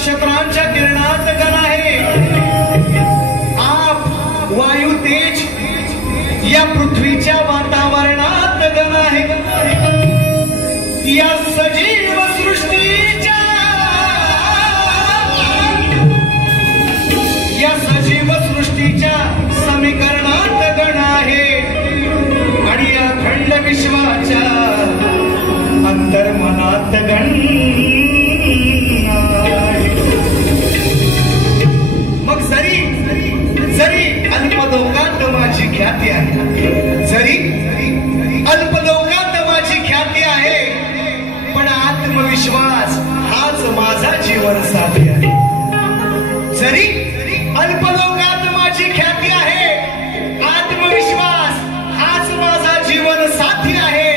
नक्षत्रांच्या किरणात गण आहे. आप वायू तेज या पृथ्वीच्या वातावरणात गण आहे. या सजीव सृष्टीच्या समीकरणात गण आहे. आणि या अखंड विश्वाच्या अंतर्मनात गण आहे. मग जरी अल्पलोकात माझी ख्याती आहे, जरी अल्पलोकात माझी ख्याती आहे, पण आत्मविश्वास हाच माझा जीवन साथी आहे. जरी अल्पलोकात माझी ख्याती आहे, आत्मविश्वास हाच माझा जीवन साथी आहे.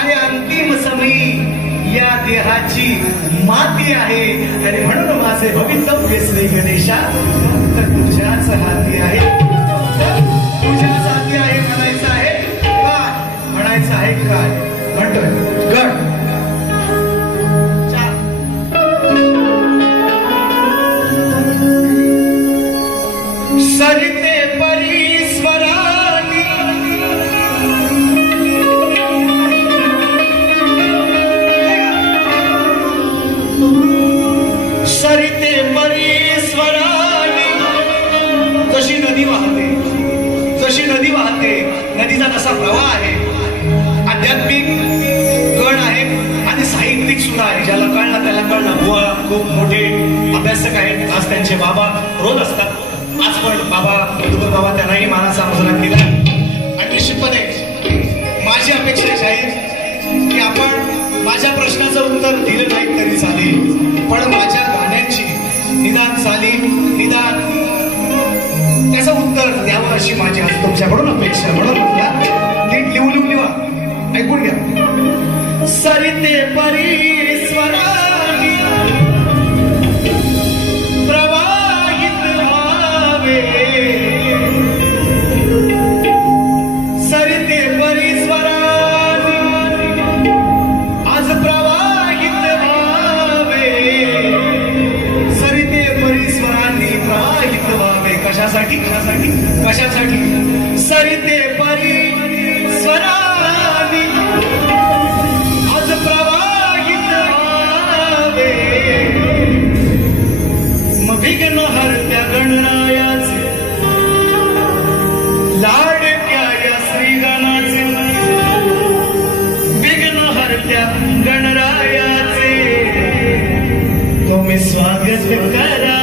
आणि अंतिम समयी या देहाची माती आहे. आणि म्हणून माझे भवितव्य श्री गणेशा तर तुझ्याच हाती आहे, तुझ्याच हाती आहे. म्हणायचं आहे काय, म्हणायचं आहे काय, म्हणतोय गण सरिते परीस्वरानी, सरिते परीस्वरानी. जशी नदी वाहते, जशी नदी वाहते, नदीचा कसा प्रवाह आहे. आध्यात्मिक गण आहे आणि साहित्यिक सुद्धा आहे. ज्याला कळलं त्याला कळलं. बुवा खूप मोठे अभ्यासक आहेत. आज त्यांचे बाबा रोज असतात. आज पण बाबा मधुकर बाबा त्यांनाही मानाचा मुजरा केला. आणि निश्चितपणे माझी अपेक्षा आहे की आपण माझ्या प्रश्नाचं उत्तर दिलं नाही तरी चालेल, पण माझ्या गाण्यांची निदान चालेल, निदान त्याचं उत्तर द्यावं अशी माझी आज तुमच्याकडून अपेक्षा. म्हणून नीट लिहून लिहा, ऐकून घ्या. सरिते परीस्वरानी प्रवाहित व्हावे, सरिते परीस्वरानी आज प्रवाहित व्हावे, सरिते परीस्वरानी प्रवाहित व्हावे. कशासाठी, कशासाठी, कशासाठी. सरिते परीस्वरानी आज प्रवाहित व्हावे. मग विघ्न हरत्या गणरायाचे, लाडक्या या श्रीगणाचे, विघ्न हरत्या गणरायाचे तुम्ही स्वागत करा.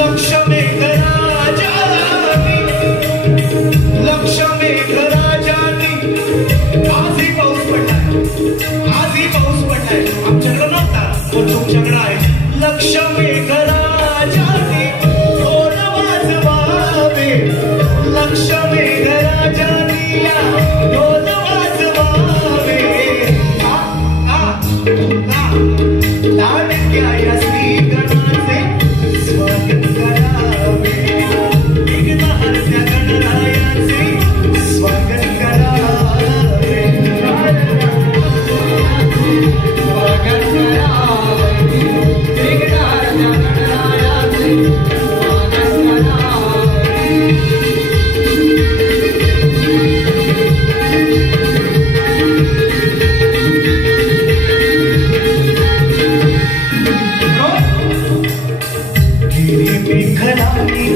लक्ष्मी गणाजानी मेघराजानी ढोल वाजवावे लक्ष मेघराजानी ढोल वाजवावे लाडक्या या श्रीगणाचे स्वागत करावे विघ्नहर्त्या गणरायाचे स्वागत करावे स्वागत करावे विघ्नहर्त्या गणरायाचे स्वागत मेघलानी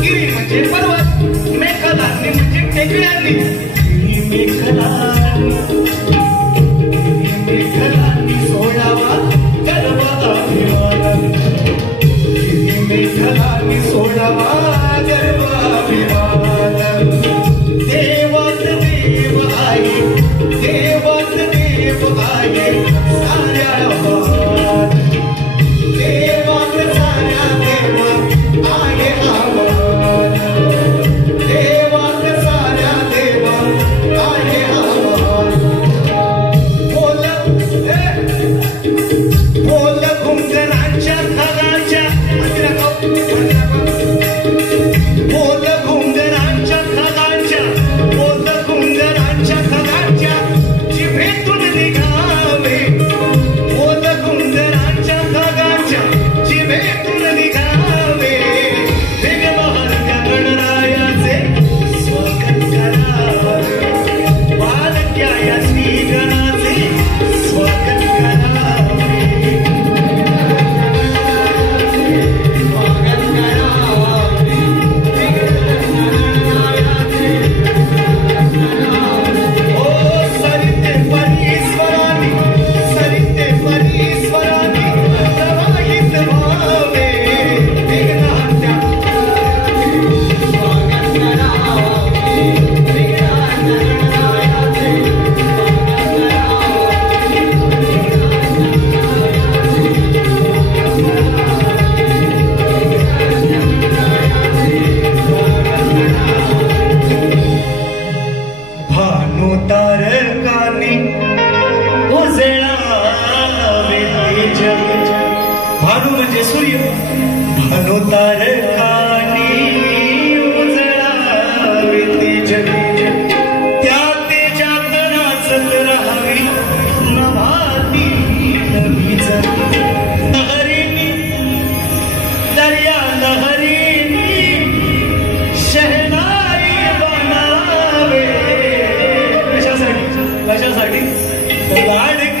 गिरी म्हणजे पर्वत मेघलानी म्हणजे टेकड्यांनी मेघलानी सोडावा गर्व अभिमान मेघलानी सोडावा गर्व अभिमान देवात देव आहे देवात देव आहे साऱ्या देवात साऱ्या देव आहे आवाज देवात साऱ्या देव आहे आवाज बोल बोल घुंगराच्या खगाच्या बोल घुंगराच्या खगाच्या बोल घुंगराच्या खगाच्या जिभेतून निघावे बोल घुंगराच्या खगाच्या जिभेतून निघावे वेगमहर्त्या गणरायाचे स्वागत करावे बालक्या या श्रीगणाचे स्वागत करावे स्वागत करावे ओ सरिते परीश्वरानी प्रवाहित भावे विघ्नहर्त्या स्वागत करावे विघ्नहर्त्या गणरायाचे भानु तारकानी उजळावे तेज भानु म्हणजे सूर्य भानु तारकानी उजळावे तेज त्या तेजात नाचत राहावी नभाती नवीच लहरीनी दर्या लहरीनी शहनाई बनावे कशासाठी लाडक्या